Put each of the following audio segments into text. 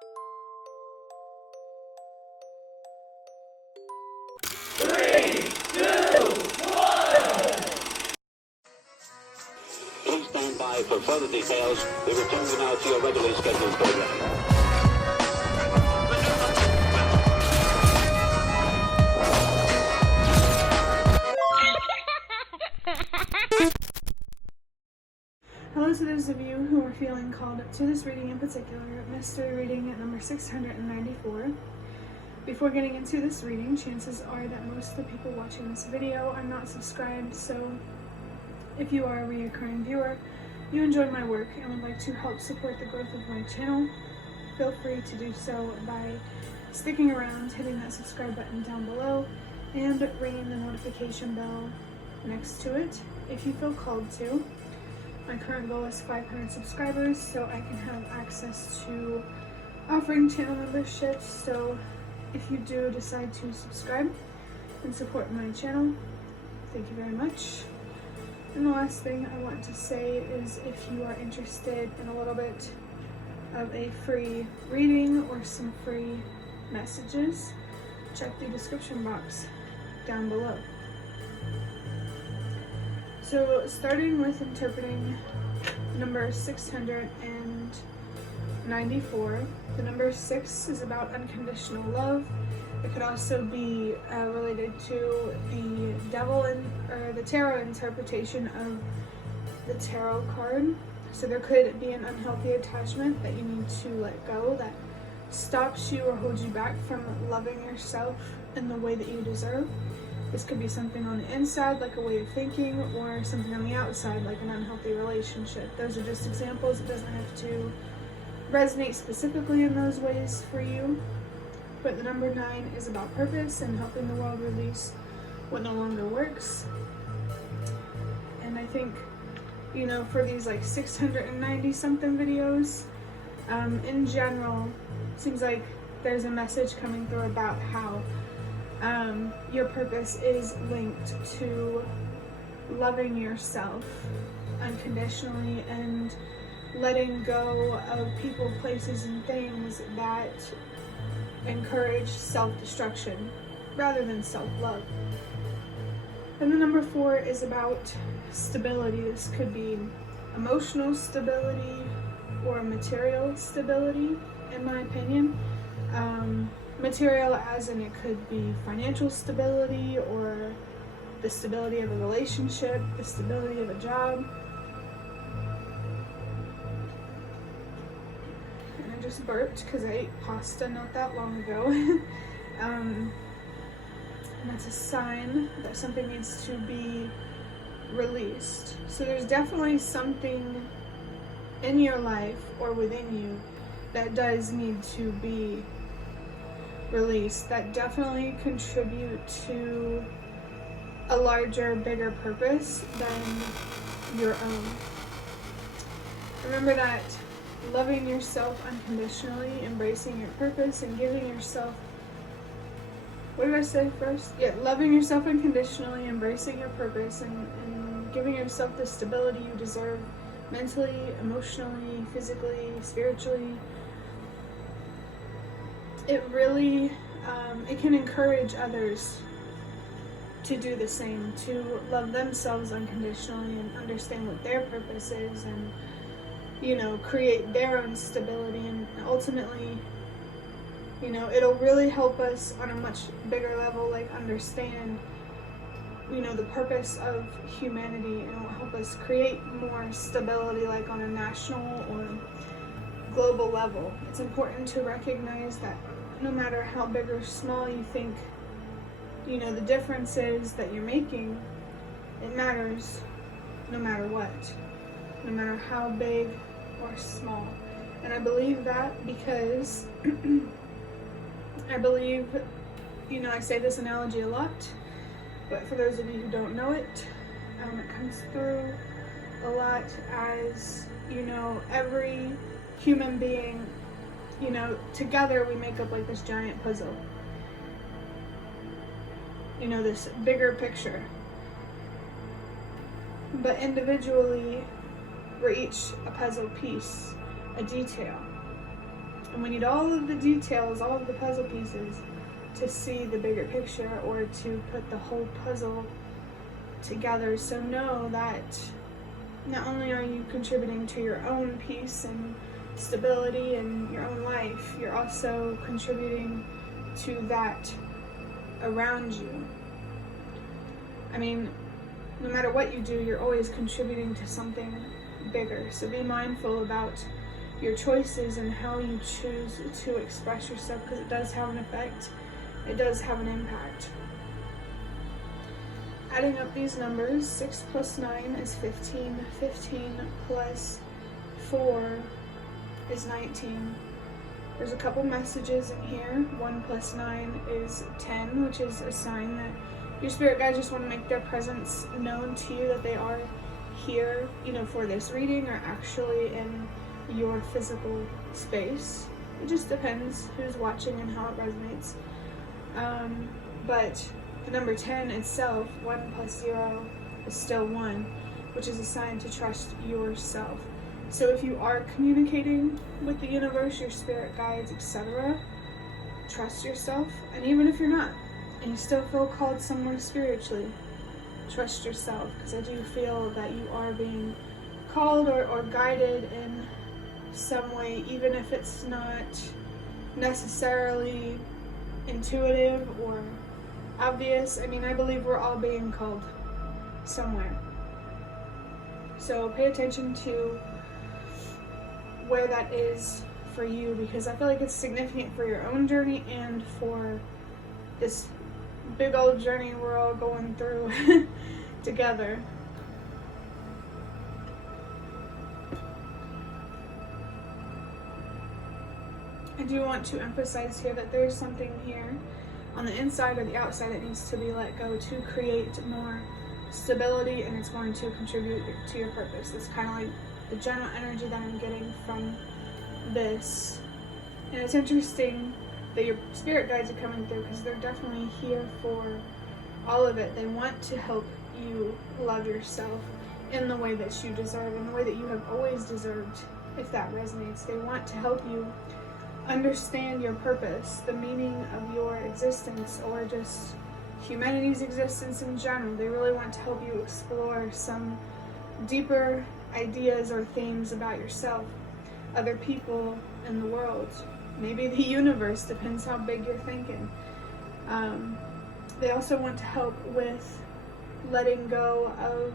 Please stand by for further details. We return you now to your regularly scheduled program. Hello to those of you who are feeling called to this reading in particular, mystery reading at number 694. Before getting into this reading, chances are that most of the people watching this video are not subscribed, so if you are a recurring viewer, you enjoy my work and would like to help support the growth of my channel, feel free to do so by sticking around, hitting that subscribe button down below, and ringing the notification bell next to it if you feel called to. My current goal is 500 subscribers, so I can have access to offering channel memberships, so if you do decide to subscribe and support my channel, thank you very much. And the last thing I want to say is if you are interested in a little bit of a free reading or some free messages, check the description box down below. So starting with interpreting number 694, the number 6 is about unconditional love. It could also be related to the devil or the tarot interpretation of the tarot card. So there could be an unhealthy attachment that you need to let go that stops you or holds you back from loving yourself in the way that you deserve. This could be something on the inside, like a way of thinking, or something on the outside, like an unhealthy relationship. Those are just examples. It doesn't have to resonate specifically in those ways for you. But the number 9 is about purpose and helping the world release what no longer works. And I think, you know, for these like 690 something videos, in general, seems like there's a message coming through about how your purpose is linked to loving yourself unconditionally and letting go of people, places, and things that encourage self-destruction rather than self-love. And the number 4 is about stability. This could be emotional stability or material stability, in my opinion. Material as in it could be financial stability or the stability of a relationship, the stability of a job. And I just burped because I ate pasta not that long ago. And that's a sign that something needs to be released. So there's definitely something in your life or within you that does need to be released, that definitely contribute to a larger, bigger purpose than your own. Remember that loving yourself unconditionally, embracing your purpose, and giving yourself, what did I say first? Yeah, loving yourself unconditionally, embracing your purpose, and giving yourself the stability you deserve mentally, emotionally, physically, spiritually. It really, it can encourage others to do the same, to love themselves unconditionally and understand what their purpose is and, you know, create their own stability. And ultimately, you know, it'll really help us on a much bigger level, like understand, you know, the purpose of humanity, and it'll help us create more stability, like on a national or global level. It's important to recognize that no matter how big or small you think, you know, the differences that you're making, it matters no matter what, no matter how big or small. And I believe that because I believe, you know, I say this analogy a lot, but for those of you who don't know it, it comes through a lot as, you know, every human being, you know, together we make up like this giant puzzle. You know, this bigger picture. But individually, we're each a puzzle piece, a detail. And we need all of the details, all of the puzzle pieces to see the bigger picture, or to put the whole puzzle together. So know that not only are you contributing to your own peace and stability in your own life, you're also contributing to that around you. I mean, no matter what you do, you're always contributing to something bigger. So be mindful about your choices and how you choose to express yourself, because it does have an effect. It does have an impact. Adding up these numbers, 6 plus 9 is 15. 15 plus 4 is 19. There's a couple messages in here. 1 plus 9 is 10, which is a sign that your spirit guides just want to make their presence known to you, that they are here, for this reading, or actually in your physical space. It just depends who's watching and how it resonates. But the number 10 itself, 1 plus 0 is still 1, which is a sign to trust yourself. So if you are communicating with the universe, your spirit guides, etc., trust yourself. And even if you're not, and you still feel called somewhere spiritually, trust yourself, because I do feel that you are being called or guided in some way, even if it's not necessarily intuitive or obvious. I mean, I believe we're all being called somewhere. So pay attention to where that is for you, because I feel like it's significant for your own journey and for this big old journey we're all going through together. I do want to emphasize here that there's something here on the inside or the outside that needs to be let go to create more stability, and it's going to contribute to your purpose. It's kind of like the general energy that I'm getting from this. And it's interesting that your spirit guides are coming through, because they're definitely here for all of it. They want to help you love yourself in the way that you deserve, in the way that you have always deserved, if that resonates. They want to help you understand your purpose, the meaning of your existence, or just humanity's existence in general. They really want to help you explore some deeper ideas or themes about yourself, other people in the world, maybe the universe, depends how big you're thinking. They also want to help with letting go of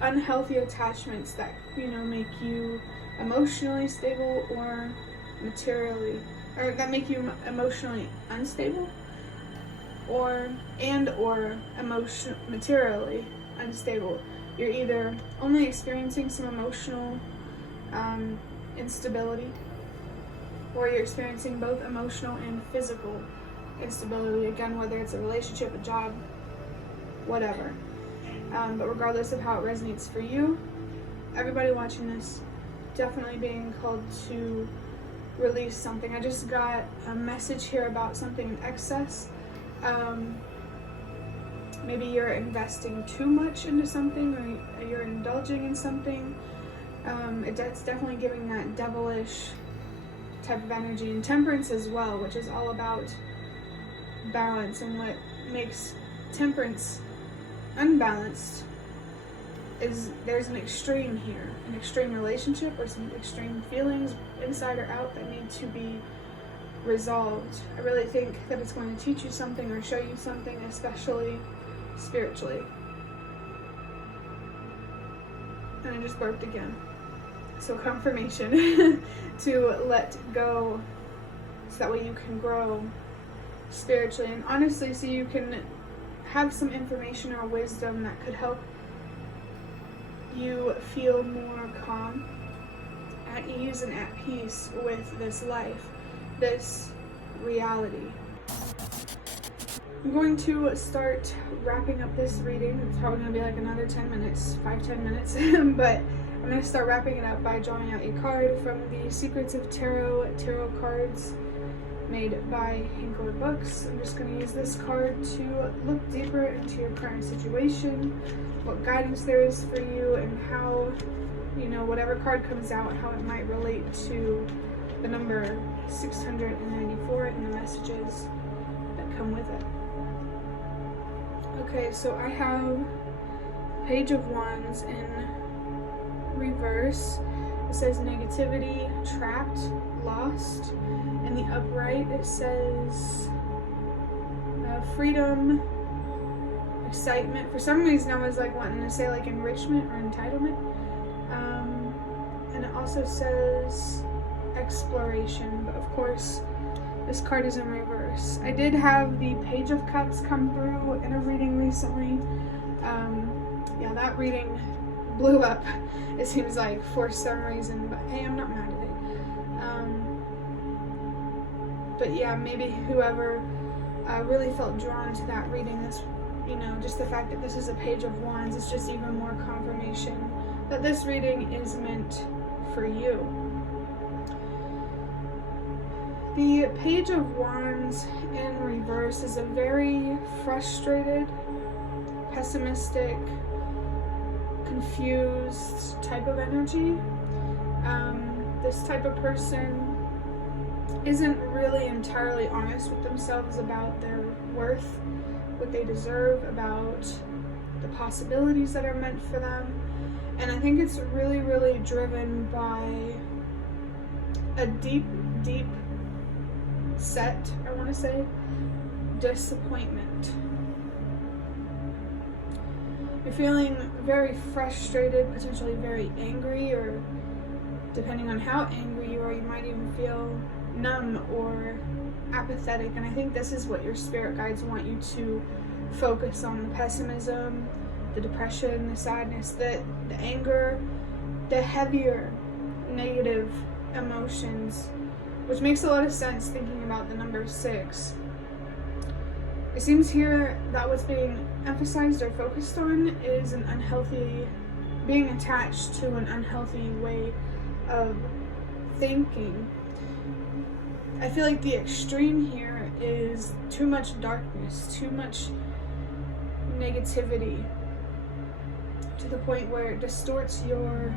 unhealthy attachments that, make you emotionally stable or materially, or that make you emotionally unstable, or materially unstable. You're either only experiencing some emotional instability, or you're experiencing both emotional and physical instability, again, whether it's a relationship, a job, whatever. But regardless of how it resonates for you, everybody watching this, definitely being called to release something. I just got a message here about something in excess. Maybe you're investing too much into something, or you're indulging in something. It's definitely giving that devilish type of energy. And temperance as well, which is all about balance, and what makes temperance unbalanced is there's an extreme here, an extreme relationship, or some extreme feelings inside or out that need to be resolved. I really think that it's going to teach you something or show you something, especially spiritually. And I just burped again. So confirmation to let go, so that way you can grow spiritually, and honestly, so you can have some information or wisdom that could help you feel more calm, at ease, and at peace with this life, this reality. I'm going to start wrapping up this reading. It's probably going to be like another 10 minutes, 5-10 minutes, but I'm going to start wrapping it up by drawing out a card from the Secrets of Tarot cards made by Hinkler Books. I'm just going to use this card to look deeper into your current situation, what guidance there is for you, and how, whatever card comes out, how it might relate to the number 694 and the messages that come with it. Okay, so I have Page of Wands in reverse. It says negativity, trapped, lost. In the upright, it says freedom, excitement. For some reason, I was like wanting to say like enrichment or entitlement. And it also says exploration, but of course, this card is in reverse. I did have the Page of Cups come through in a reading recently. Yeah, that reading blew up, it seems like, for some reason, but hey, I'm not mad at it. But yeah, maybe whoever really felt drawn to that reading, this, you know, just the fact that this is a Page of Wands is just even more confirmation that this reading is meant for you. The Page of Wands in reverse is a very frustrated, pessimistic, confused type of energy. This type of person isn't really entirely honest with themselves about their worth, what they deserve, about the possibilities that are meant for them. And I think it's really, really driven by a deep, deep set, I want to say, disappointment. You're feeling very frustrated, potentially very angry, or depending on how angry you are, you might even feel numb or apathetic. And I think this is what your spirit guides want you to focus on: the pessimism, the depression, the sadness, the anger, the heavier negative emotions, which makes a lot of sense thinking about the number 6. It seems here that what's being emphasized or focused on is an unhealthy, being attached to an unhealthy way of thinking. I feel like the extreme here is too much darkness, too much negativity, to the point where it distorts your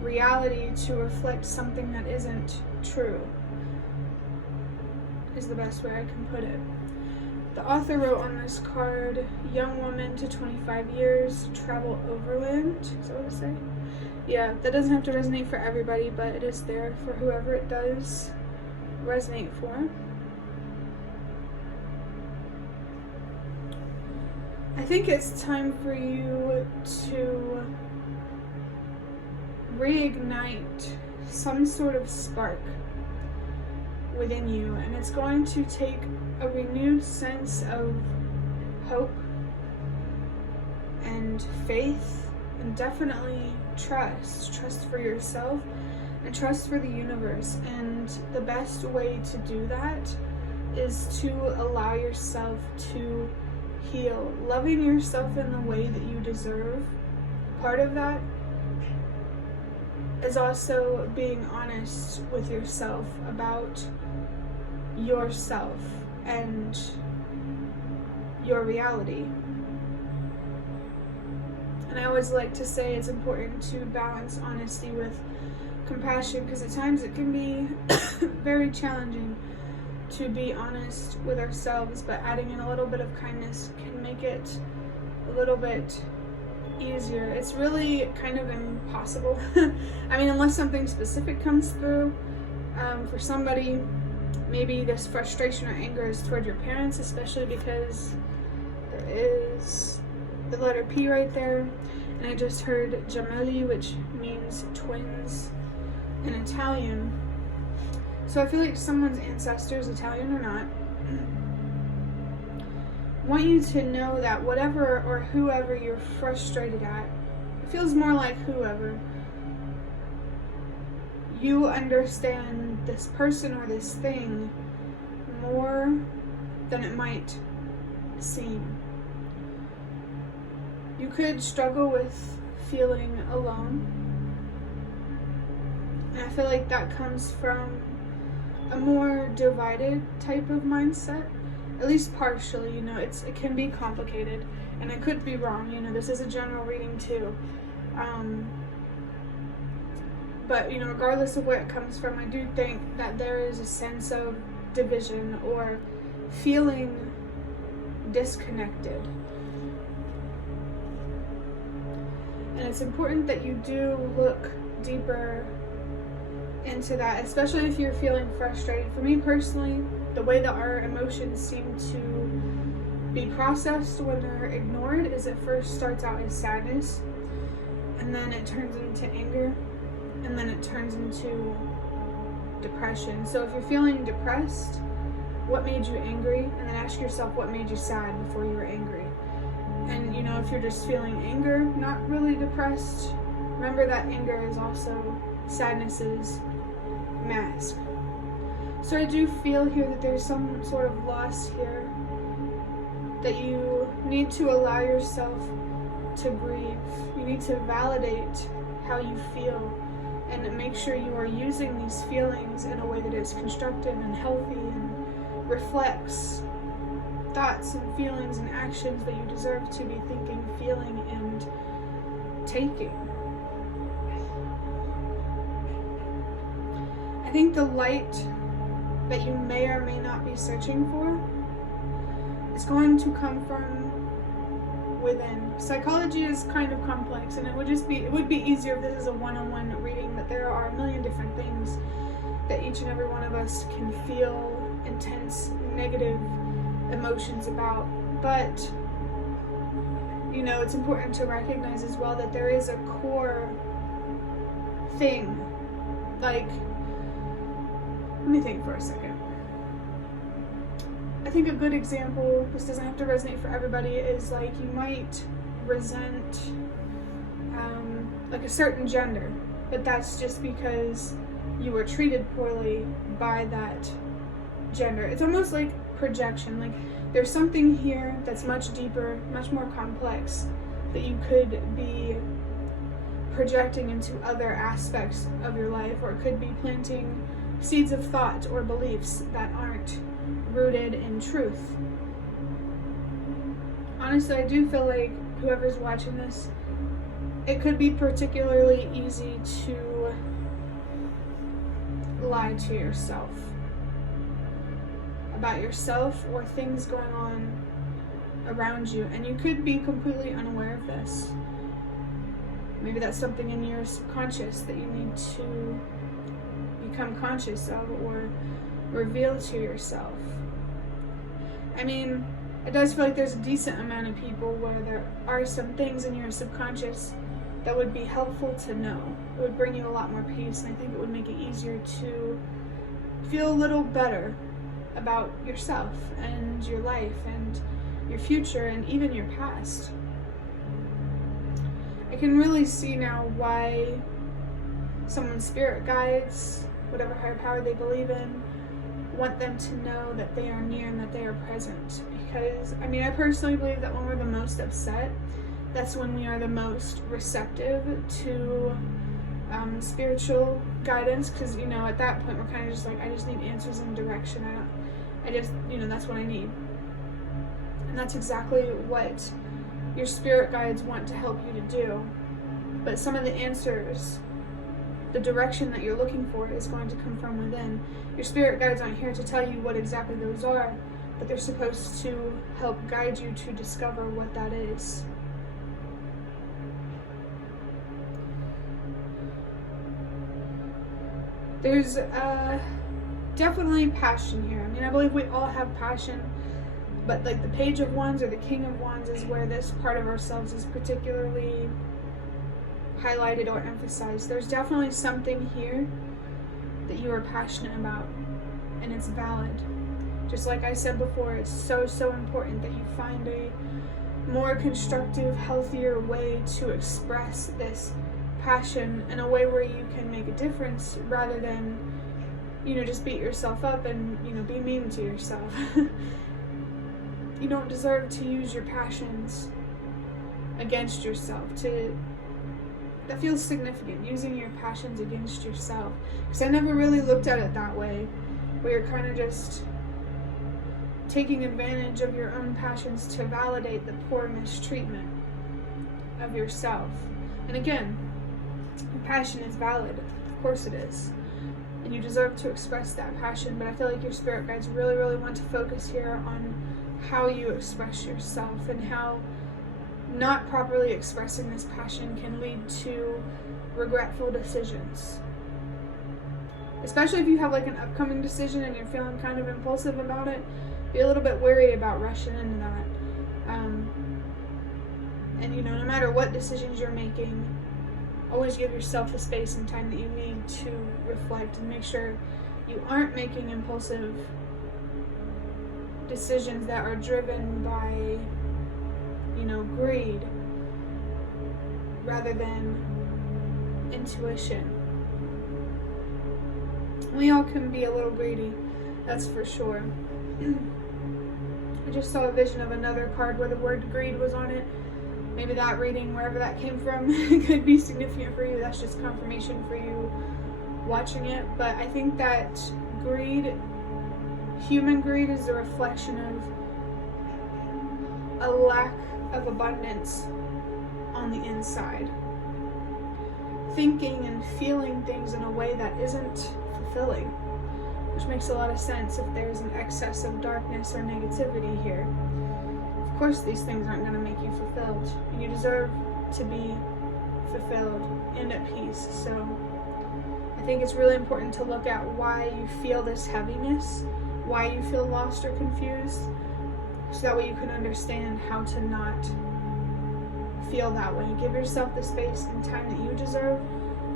reality to reflect something that isn't true, is the best way I can put it. The author wrote on this card, young woman to 25 years, travel overland. Is that what it say? Yeah, that doesn't have to resonate for everybody, but it is there for whoever it does resonate for. I think it's time for you to reignite some sort of spark within you, and it's going to take a renewed sense of hope and faith, and definitely trust for yourself and trust for the universe. And the best way to do that is to allow yourself to heal, loving yourself in the way that you deserve. Part of that is also being honest with yourself about yourself and your reality. And I always like to say it's important to balance honesty with compassion, because at times it can be very challenging to be honest with ourselves, but adding in a little bit of kindness can make it a little bit easier. It's really kind of impossible. I mean, unless something specific comes through. For somebody, maybe this frustration or anger is toward your parents, especially because there is the letter P right there. And I just heard gemelli, which means twins in Italian. So I feel like someone's ancestors, Italian or not, want you to know that whatever or whoever you're frustrated at, it feels more like whoever, you understand this person or this thing more than it might seem. You could struggle with feeling alone, and I feel like that comes from a more divided type of mindset, at least partially. You know, it can be complicated, and I could be wrong. You know, this is a general reading too. But, regardless of where it comes from, I do think that there is a sense of division or feeling disconnected. And it's important that you do look deeper into that, especially if you're feeling frustrated. For me personally, the way that our emotions seem to be processed when they're ignored is it first starts out as sadness, and then it turns into anger, and then it turns into depression. So if you're feeling depressed, what made you angry? And then ask yourself what made you sad before you were angry. And if you're just feeling anger, not really depressed, remember that anger is also sadness's mask. So I do feel here that there's some sort of loss here, that you need to allow yourself to grieve. You need to validate how you feel and make sure you are using these feelings in a way that is constructive and healthy and reflects thoughts and feelings and actions that you deserve to be thinking, feeling, and taking. I think the light that you may or may not be searching for is going to come from within. Psychology is kind of complex, and it would be easier if this is a one-on-one reading, but there are a million different things that each and every one of us can feel intense negative emotions about. But it's important to recognize as well that there is a core thing. Like, let me think for a second. I think a good example, this doesn't have to resonate for everybody, is like you might resent like a certain gender, but that's just because you were treated poorly by that gender. It's almost like projection. Like there's something here that's much deeper, much more complex, that you could be projecting into other aspects of your life, or it could be planting seeds of thought or beliefs that aren't rooted in truth. Honestly, I do feel like whoever's watching this, it could be particularly easy to lie to yourself about yourself or things going on around you, and you could be completely unaware of this. Maybe that's something in your subconscious that you need to become conscious of or reveal to yourself. I mean, it does feel like there's a decent amount of people where there are some things in your subconscious that would be helpful to know. It would bring you a lot more peace, and I think it would make it easier to feel a little better about yourself and your life and your future and even your past. I can really see now why someone's spirit guides, whatever higher power they believe in, want them to know that they are near and that they are present. Because, I personally believe that when we're the most upset, that's when we are the most receptive to spiritual guidance. Because, at that point, we're kind of just like, I just need answers and direction. That's what I need. And that's exactly what your spirit guides want to help you to do. But some of the answers, the direction that you're looking for, is going to come from within. Your spirit guides aren't here to tell you what exactly those are, but they're supposed to help guide you to discover what that is. There's definitely passion here. I believe we all have passion, but like the Page of Wands or the King of Wands is where this part of ourselves is particularly highlighted or emphasized. There's definitely something here that you are passionate about, and it's valid. Just like I said before, it's so important that you find a more constructive, healthier way to express this passion in a way where you can make a difference, rather than just beat yourself up and be mean to yourself. You don't deserve to use your passions against yourself. That feels significant, using your passions against yourself, because I never really looked at it that way, where you're kind of just taking advantage of your own passions to validate the poor mistreatment of yourself. And again, passion is valid, of course it is. And you deserve to express that passion, but I feel like your spirit guides really, really want to focus here on how you express yourself and how not properly expressing this passion can lead to regretful decisions. Especially if you have like an upcoming decision and you're feeling kind of impulsive about it, be a little bit wary about rushing into that. And you know, no matter what decisions you're making, always give yourself the space and time that you need to reflect and make sure you aren't making impulsive decisions that are driven by, you know, greed rather than intuition. We all can be a little greedy, that's for sure. I just saw a vision of another card where the word greed was on it. Maybe that reading, wherever that came from, could be significant for you. That's just confirmation for you watching it. But I think that greed, human greed, is a reflection of a lack of abundance on the inside. Thinking and feeling things in a way that isn't fulfilling, which makes a lot of sense if there's an excess of darkness or negativity here. Of course, these things aren't going to make you fulfilled, and you deserve to be fulfilled and at peace. So I think it's really important to look at why you feel this heaviness, why you feel lost or confused, so that way you can understand how to not feel that way. Give yourself the space and time that you deserve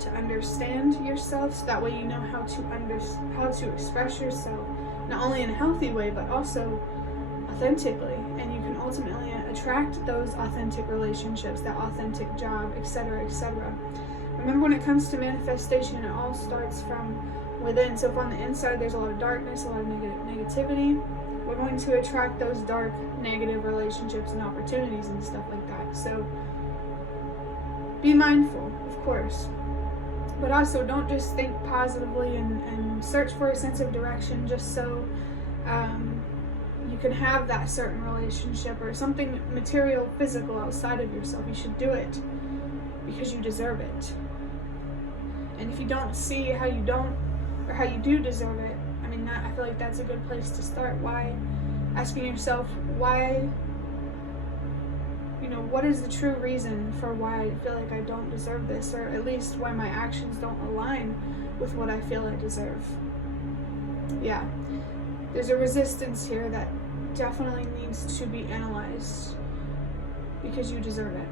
to understand yourself, so that way you know how to express yourself, not only in a healthy way but also authentically, and you can ultimately attract those authentic relationships, that authentic job, etc., etc. Remember, when it comes to manifestation, it all starts from within. So if on the inside there's a lot of darkness, a lot of negativity, we're going to attract those dark, negative relationships and opportunities and stuff like that. So be mindful, of course, but also don't just think positively and search for a sense of direction just so you can have that certain relationship or something material, physical outside of yourself. You should do it because you deserve it. And if you don't see how you don't, or how you do deserve it, I mean, I feel like that's a good place to start. Why? Asking yourself, why, you know, what is the true reason for why I feel like I don't deserve this, or at least why my actions don't align with what I feel I deserve. Yeah, there's a resistance here that definitely needs to be analyzed, because you deserve it,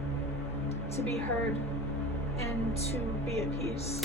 to be heard and to be at peace.